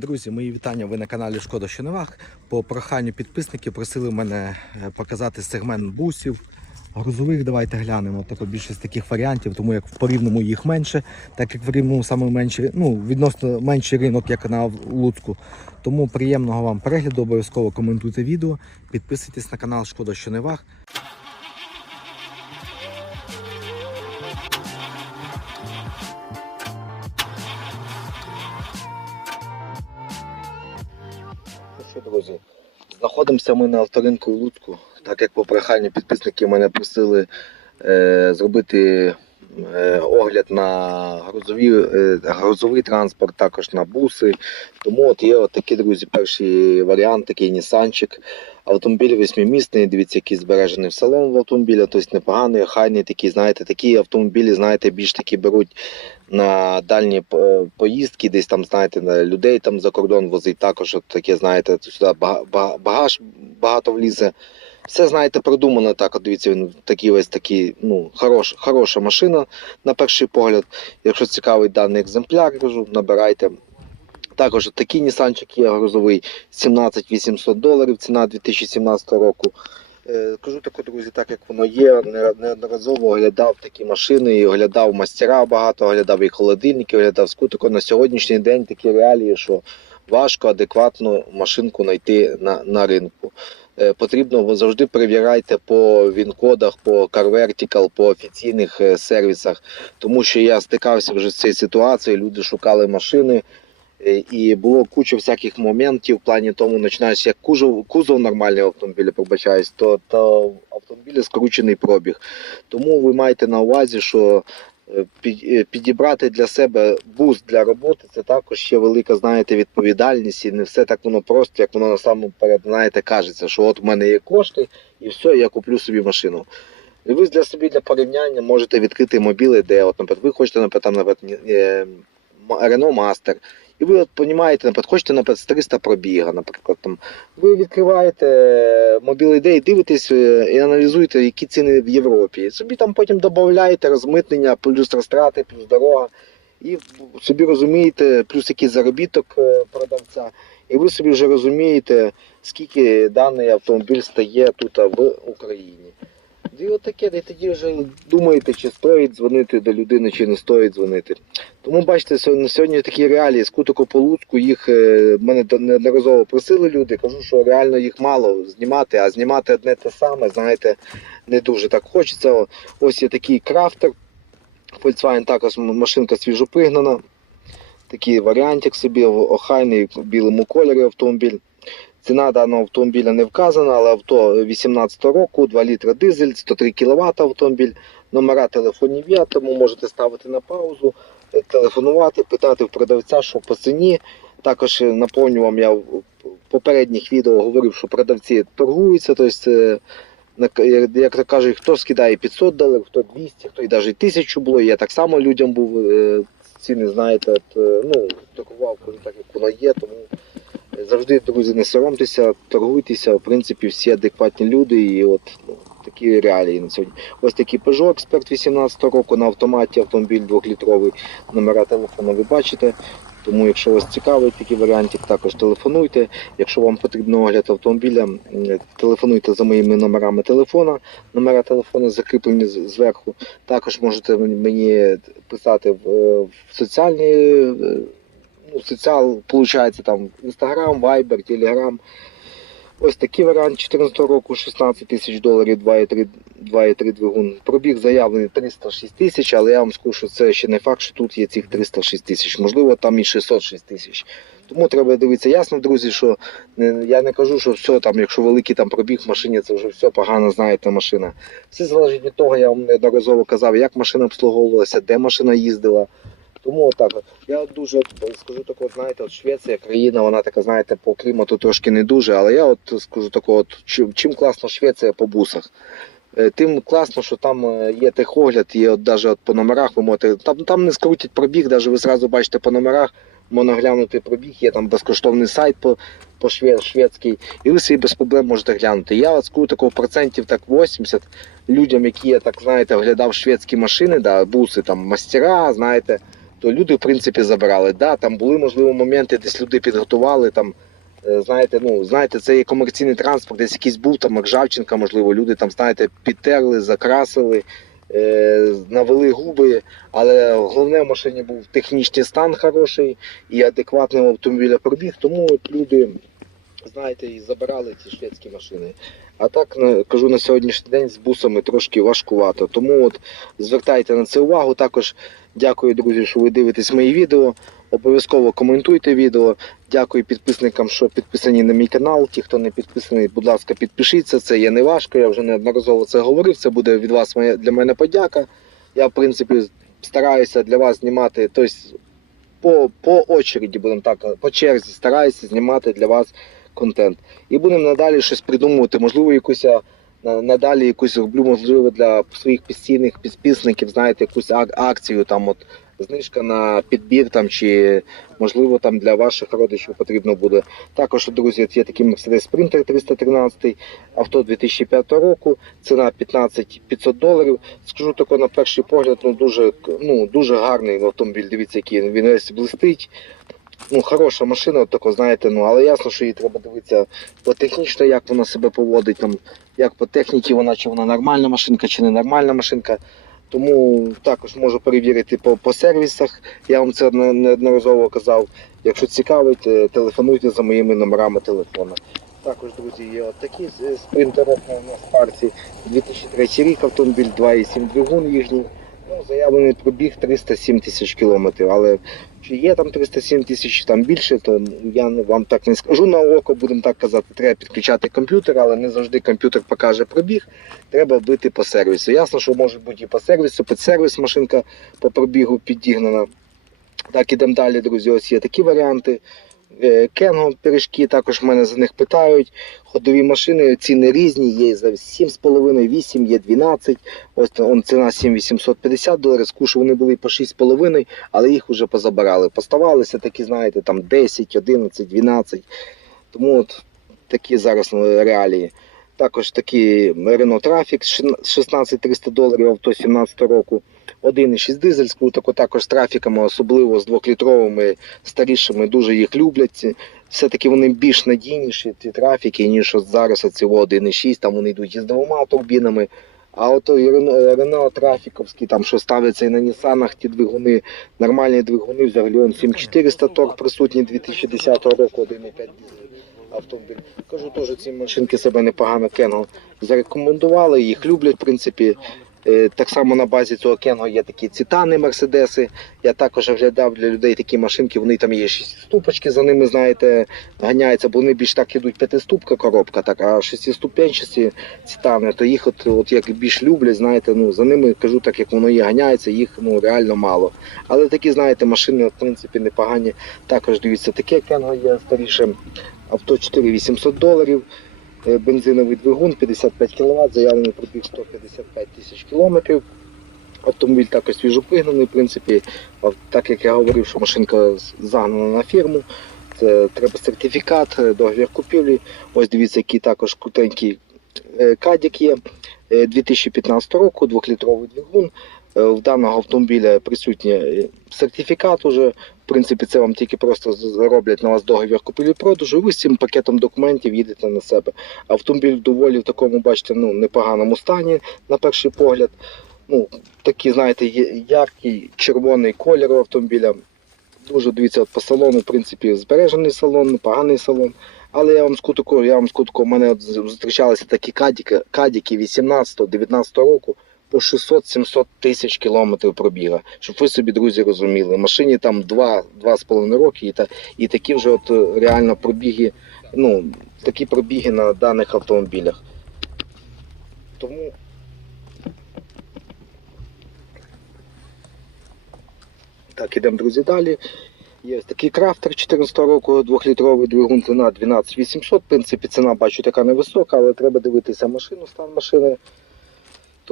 Друзі, мої вітання. Ви на каналі Шкода Щоневах. По проханню підписників просили мене е, показати сегмент бусів. Грузових давайте глянемо. Тако більшість таких варіантів, тому як в порівному їх менше, так як в рівному саме менший, ну, відносно менший ринок, як на Луцьку. Тому приємного вам перегляду, обов'язково коментуйте відео, підписуйтесь на канал Шкода Щоневах. Ну що, друзі, знаходимося ми на авторинку в Луцьку. Так як по проханню підписники мене просили е, зробити огляд на грузові, е, грузовий транспорт, також на буси. Тому от є от такі, друзі, перший варіант, такий Нісанчик. Автомобіль восьмимісний, дивіться, який збережений в салон в автомобіля, тобто непоганий, хайний такий, знаєте, такі автомобілі, знаєте, більш такі беруть на дальні е, поїздки, десь там, знаєте, на людей там за кордон возить, також от таке, знаєте, сюди бага- бага- багаж багато влізе. Все, знаєте, продумано так. От дивіться, він такий весь такий, ну, хорош, хороша машина на перший погляд. Якщо цікавий даний екземпляр, кажу, набирайте. Також такий Нісанчик є грузовий 17 800 доларів, ціна 2017 року. Е, Кажу таке, друзі, так як воно є, неодноразово оглядав такі машини, і оглядав мастера багато, оглядав і холодильники, оглядав скутер. На сьогоднішній день такі реалії, що важко адекватну машинку знайти на, на ринку. Е, Потрібно завжди перевіряйте по він-кодах, по Car Vertical, по офіційних е, сервісах, тому що я стикався вже з цією ситуацією, люди шукали машини. Е, І було куча всяких моментів в плані тому, починаєш як кузов, кузов нормальний автомобіля, пробачаюсь, то, то в автомобілі скручений пробіг. Тому ви маєте на увазі, що підібрати для себе бус для роботи це також ще велика, знаєте, відповідальність, і не все так воно просто, як воно насамперед, знаєте, кажеться, що от в мене є кошти, і все, я куплю собі машину. І ви для собі для порівняння можете відкрити мобіли, де, от, наприклад, ви хочете, наприклад, там, наприклад, е, Renault Master, і ви от розумієте, наприклад, хочете з 300 пробіга, наприклад, там, ви відкриваєте мобіл ідей, дивитесь е, і аналізуєте, які ціни в Європі. Собі там потім додаєте розмитнення, плюс розтрати, плюс дорога. І собі розумієте, плюс якийсь заробіток е, продавця. І ви собі вже розумієте, скільки даний автомобіль стає тут в Україні. І от таке, і тоді вже думаєте, чи стоїть дзвонити до людини, чи не стоїть дзвонити. Тому бачите, сьогодні, сьогодні такі реалії з кутоку по їх е, мене неодноразово просили люди. Кажу, що реально їх мало знімати, а знімати одне те саме, знаєте, не дуже так хочеться. Ось є такий крафтер. Volkswagen також машинка свіжопригнана. Такий варіантик собі, охайний в білому кольорі автомобіль. Ціна даного автомобіля не вказана, але авто 18 року, 2 літра дизель, 103 кВт автомобіль. Номера телефонів є, тому можете ставити на паузу, е, телефонувати, питати в продавця, що по ціні. Також е, напомню вам, я в попередніх відео говорив, що продавці торгуються. Тобто, як- то кажуть, хто скидає 500 доларів, хто 200, хто і навіть 1000 було. Я так само людям був ціни, знаєте, от, ну, торгував так, як воно є, тому завжди, друзі, не соромтеся, торгуйтеся. В принципі, всі адекватні люди, і от ну, такі реалії на сьогодні. Ось такий Peugeot Expert 18 року на автоматі, автомобіль 2-літровий, номера телефону ви бачите. Тому, якщо вас цікавить такий варіантик, також телефонуйте. Якщо вам потрібен огляд автомобіля, телефонуйте за моїми номерами телефона. Номера телефону закріплені зверху. Також можете мені писати в, в соціальні е, ну, соціал, виходить, там Instagram, Viber, Telegram. Ось такий варіант 14 року, 16 тисяч доларів, 2,3 2,3 двигун. Пробіг заявлений 306 тисяч, але я вам скажу, що це ще не факт, що тут є цих 306 тисяч. Можливо, там і 606 тисяч. Тому треба дивитися ясно, друзі, що я не кажу, що все там, якщо великий там пробіг в машині, це вже все погано знаєте машина. Все залежить від того, я вам неодноразово казав, як машина обслуговувалася, де машина їздила. Тому отак. от. Я дуже скажу так, от, знаєте, от Швеція країна, вона така, знаєте, по клімату трошки не дуже, але я от скажу так, от, чим, чим класна Швеція по бусах. Е, Тим класно, що там е, є техогляд, є от навіть от по номерах ви можете. Там, там не скрутять пробіг, навіть ви зразу бачите по номерах, можна глянути пробіг, є там безкоштовний сайт по, по шве- шведський, і ви собі без проблем можете глянути. Я от скажу такого процентів так 80 людям, які я так знаєте, оглядав шведські машини, да, буси, там мастера, знаєте, то люди, в принципі, забрали. Да, там були, можливо, моменти, десь люди підготували там. е, Знаєте, ну знаєте, це є комерційний транспорт, десь якийсь був там Ржавченка, можливо, люди там, знаєте, підтерли, закрасили, е, навели губи. Але головне в машині був технічний стан хороший і адекватний автомобіля пробіг. Тому от люди, знаєте, і забирали ті шведські машини. А так кажу на сьогоднішній день з бусами трошки важкувато. Тому от звертайте на це увагу. Також дякую, друзі, що ви дивитесь мої відео. Обов'язково коментуйте відео. Дякую підписникам, що підписані на мій канал. Ті, хто не підписаний, будь ласка, підпишіться. Це є не важко. Я вже неодноразово це говорив. Це буде від вас моя для мене подяка. Я, в принципі, стараюся для вас знімати. Тобто по, по очереді, будемо так, по черзі стараюся знімати для вас контент. І будемо надалі щось придумувати, можливо, якусь надалі якусь роблю, можливо, для своїх постійних підписників, знаєте, якусь ак- акцію, там от знижка на підбір там, чи можливо там для ваших родичів потрібно буде. Також, друзі, є такий Mercedes Sprinter 313, авто 2005 року, ціна 15 500 доларів. Скажу тако на перший погляд, ну дуже, ну, дуже гарний автомобіль. Дивіться, який він весь блистить. Ну, хороша машина, тако, знаєте, ну, але ясно, що її треба дивитися по технічно, як вона себе поводить, там, як по техніці вона, чи вона нормальна машинка, чи не нормальна машинка. Тому також можу перевірити по, по сервісах. Я вам це неодноразово казав. Якщо цікавить, телефонуйте за моїми номерами телефону. Також, друзі, є от такі спринтери у нас в парці. 2003 рік автомобіль 2,7 двигун їхній. Ну, заявлений пробіг 307 тисяч кілометрів, але чи є там 307 тисяч, чи там більше, то я вам так не скажу на око, будемо так казати. Треба підключати комп'ютер, але не завжди комп'ютер покаже пробіг. Треба бити по сервісу. Ясно, що може бути і по сервісу, під сервіс машинка по пробігу підігнана. Так, ідемо далі, друзі. Ось є такі варіанти. Е, Кенго пиріжки також мене за них питають. Ходові машини, ціни різні, є за 7,5, 8, є 12. Ось он ціна 7850 доларів. Скушу вони були по 6,5, але їх вже позабирали. Поставалися такі, знаєте, там 10, 11, 12. Тому от такі зараз ну, реалії. Також такі Renault Traffic 16300 доларів, авто 17 року. 1,6 дизель з тако також з трафіками, особливо з двохлітровими старішими, дуже їх люблять. Все-таки вони більш надійніші, ці трафіки, ніж от зараз оці 1,6, там вони йдуть із двома турбінами. А от Рено- Трафіковський, там що ставиться і на Нісанах, ті двигуни, нормальні двигуни, взагалі он 7400 торг присутній 2010 року, 1,5 дизель автомобіль. Кажу, теж ці машинки себе непогано Кенго зарекомендували, їх люблять, в принципі. Е, Так само на базі цього Кенго є такі цитани, мерседеси. Я також оглядав для людей такі машинки, вони там є шестиступочки, за ними, знаєте, ганяються, бо вони більш так ідуть п'ятиступка коробка, так, а шестиступенчасті цитани, то їх от, от як більш люблять, знаєте, ну за ними кажу так, як воно є, ганяється, їх ну реально мало. Але такі, знаєте, машини, в принципі, непогані. Також дивіться, таке Кенго є старіше. Авто 4800 доларів, бензиновий двигун 55 кВт, заявлений пробіг 155 тисяч кілометрів. Автомобіль також свіжопригнаний, в принципі, так як я говорив, що машинка загнана на фірму, це треба сертифікат, е, договір купівлі. Ось дивіться, який також крутенький е, кадік є. Е, 2015 року, 2-літровий двигун. Е, В даного автомобіля присутній е, сертифікат уже. В принципі, це вам тільки просто роблять на вас договір купівлі-продажу, ви з цим пакетом документів їдете на себе. Автомобіль доволі в такому, бачите, ну, непоганому стані на перший погляд. Ну, такий, знаєте, яркий червоний колір автомобіля. Дуже дивіться, от по салону, в принципі, збережений салон, непоганий салон. Але я вам скажу таку, я вам скажу таку, у мене от зустрічалися такі кадіки, кадіки 18-19 року по 600-700 тисяч кілометрів пробіга. Щоб ви собі, друзі, розуміли. Машині там 2-2,5 роки, і, та, і такі вже от е, реально пробіги, ну, такі пробіги на даних автомобілях. Тому Так, ідемо, друзі, далі. Є ось такий крафтер 14 року, 2-літровий двигун, ціна 12 800. В принципі, ціна бачу така невисока, але треба дивитися машину, стан машини.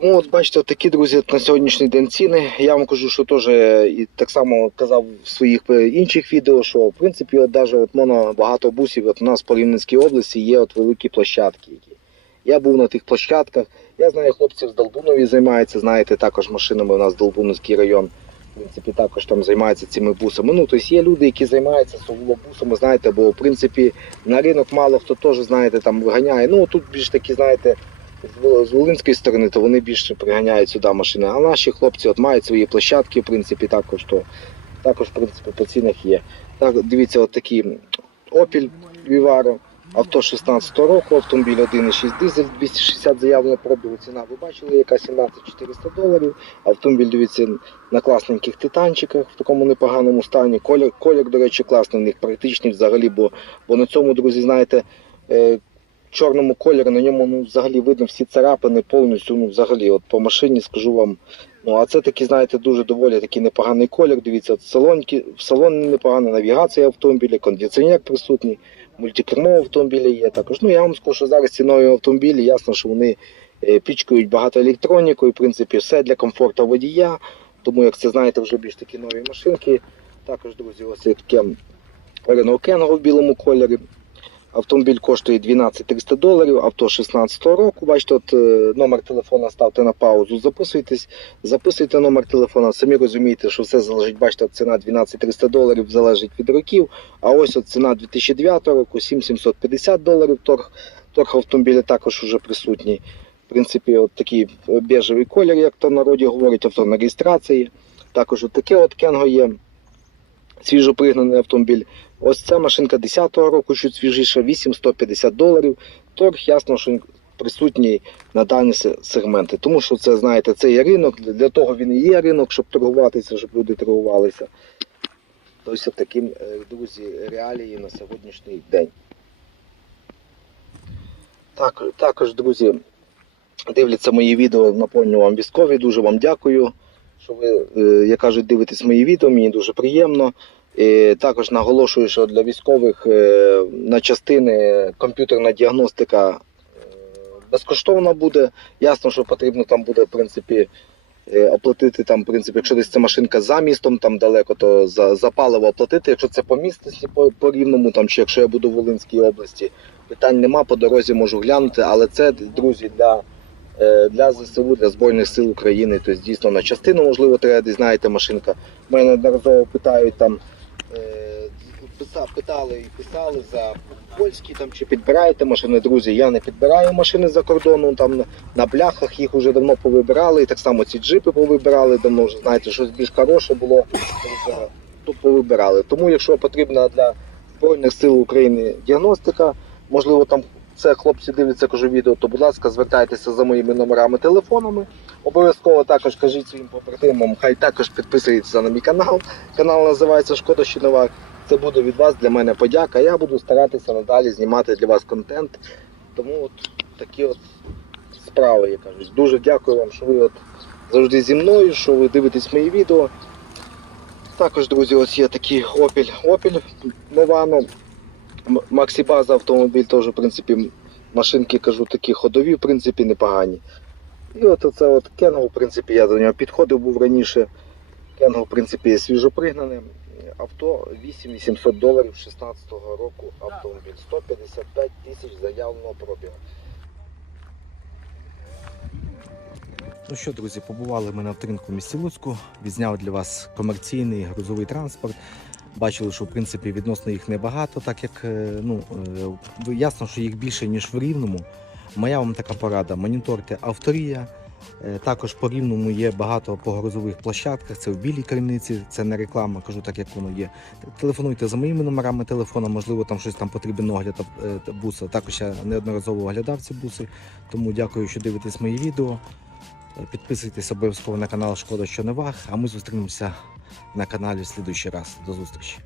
Тому от бачите, такі, друзі, на сьогоднішній день ціни. Я вам кажу, що теж е, і так само казав в своїх е, інших відео, що в принципі от навіть от моно багато бусів от у нас по Рівненській області є от великі площадки. Які. Я був на тих площадках. Я знаю, хлопців з Долбунові займаються, знаєте, також машинами у нас Долбуновський район. принципі, також там займаються цими бусами. Ну, тобто є люди, які займаються бусами, знаєте, бо в принципі на ринок мало хто теж, знаєте, там виганяє. Ну, тут більш такі, знаєте, з Вол- Волинської сторони, то вони більше приганяють сюди машини. А наші хлопці от мають свої площадки, в принципі, також то також, в принципі, по цінах є. Так, дивіться, от такі Opel Vivaro, авто 16 року, автомобіль 1,6 дизель, 260 заявлено пробігу. Ціна ви бачили, яка 17400 доларів. Автомобіль дивіться на класненьких титанчиках в такому непоганому стані. Колір, колір до речі, класний, в них практичний взагалі, бо, бо на цьому, друзі, знаєте, е, чорному кольорі на ньому ну, взагалі видно всі царапини повністю. Ну, взагалі, от по машині скажу вам. Ну, а це такий, знаєте, дуже доволі такий непоганий колір. Дивіться, от салонки, в салоні непогана навігація автомобіля, кондиціонер присутній, мультикермо автомобілі є також. Ну, я вам скажу, що зараз ці нові автомобілі, ясно, що вони е, пічкають багато електроніку, і в принципі все для комфорту водія. Тому як це знаєте, вже більш такі нові машинки. Також, друзі, ось є таке Renault Kangoo в білому кольорі. Автомобіль коштує 12 300 доларів, авто 16 року. Бачите, от е, номер телефона ставте на паузу, записуйтесь, записуйте номер телефона. Самі розумієте, що все залежить. Бачите, ціна 12 300 доларів залежить від років. А ось от ціна 2009 року 7750 доларів. Торг, торг автомобіля також вже присутній. В принципі, от такий е, бежевий колір, як то в народі говорить, авто на реєстрації. Також от таке от кенго є. Свіжопригнаний автомобіль. Ось ця машинка 10-го року, чуть свіжіша, 8150 доларів. Торг, ясно, що присутній на дані сегменти. Тому що це, знаєте, це є ринок, для того він і є ринок, щоб торгуватися, щоб люди торгувалися. Ось таким, е, друзі, реалії на сьогоднішній день. Так, також, друзі, дивляться мої відео, напомню вам військові, дуже вам дякую, що ви, е, як кажуть, дивитесь мої відео, мені дуже приємно. І також наголошую, що для військових е, на частини комп'ютерна діагностика е, безкоштовна буде. Ясно, що потрібно там буде, в принципі, е, оплатити там, в принципі, якщо десь ця машинка за містом там далеко, то за, за паливо оплатити. Якщо це по місту по, по рівному, там чи якщо я буду в Волинській області, питань нема, по дорозі можу глянути, але це, друзі, для. Для ЗСУ, для Збройних сил України, тобто дійсно на частину, можливо, треба десь знаєте, машинка. Мене неодноразово питають там, питали і писали за польські там чи підбираєте машини, друзі. Я не підбираю машини за кордону. Там на- бляхах їх вже давно повибирали. І так само ці джипи повибирали давно. Вже знаєте, щось більш хороше було, то- то повибирали. Тому, якщо потрібна для Збройних сил України діагностика, можливо, там це хлопці дивляться кажу відео, то будь ласка, звертайтеся за моїми номерами телефонами. Обов'язково також кажіть своїм побратимам, хай також підписуються на мій канал. Канал називається Шкода що. Це буде від вас для мене подяка. Я буду старатися надалі знімати для вас контент. Тому от такі от справи, я кажу. Дуже дякую вам, що ви от завжди зі мною, що ви дивитесь мої відео. Також, друзі, ось є такий Opel. Opel Movano. Максібаза автомобіль теж, в принципі, машинки кажу, такі ходові, в принципі, непогані. І от оце от Кенго, в принципі, я до нього підходив був раніше. Кенго, в принципі, свіжопригнане. Авто 8800 доларів 16-го року автомобіль. 155 тисяч заявленого пробігу. Ну що, друзі, побували ми на авторинку в місті Луцьку. Відзняв для вас комерційний грузовий транспорт. Бачили, що в принципі відносно їх небагато, так як е, ну е, ясно, що їх більше ніж в рівному. Моя вам така порада: моніторте авторія. Е, Також по рівному є багато по грузових площадках. Це в білій криниці, це не реклама, кажу так, як воно є. Телефонуйте за моїми номерами телефону, можливо, там щось там потрібен огляд буса. Також я неодноразово оглядав ці буси. Тому дякую, що дивитесь мої відео. Підписуйтесь обов'язково на канал Шкода, що не ваг. А ми зустрінемося на каналі в слідуючий раз. До зустрічі.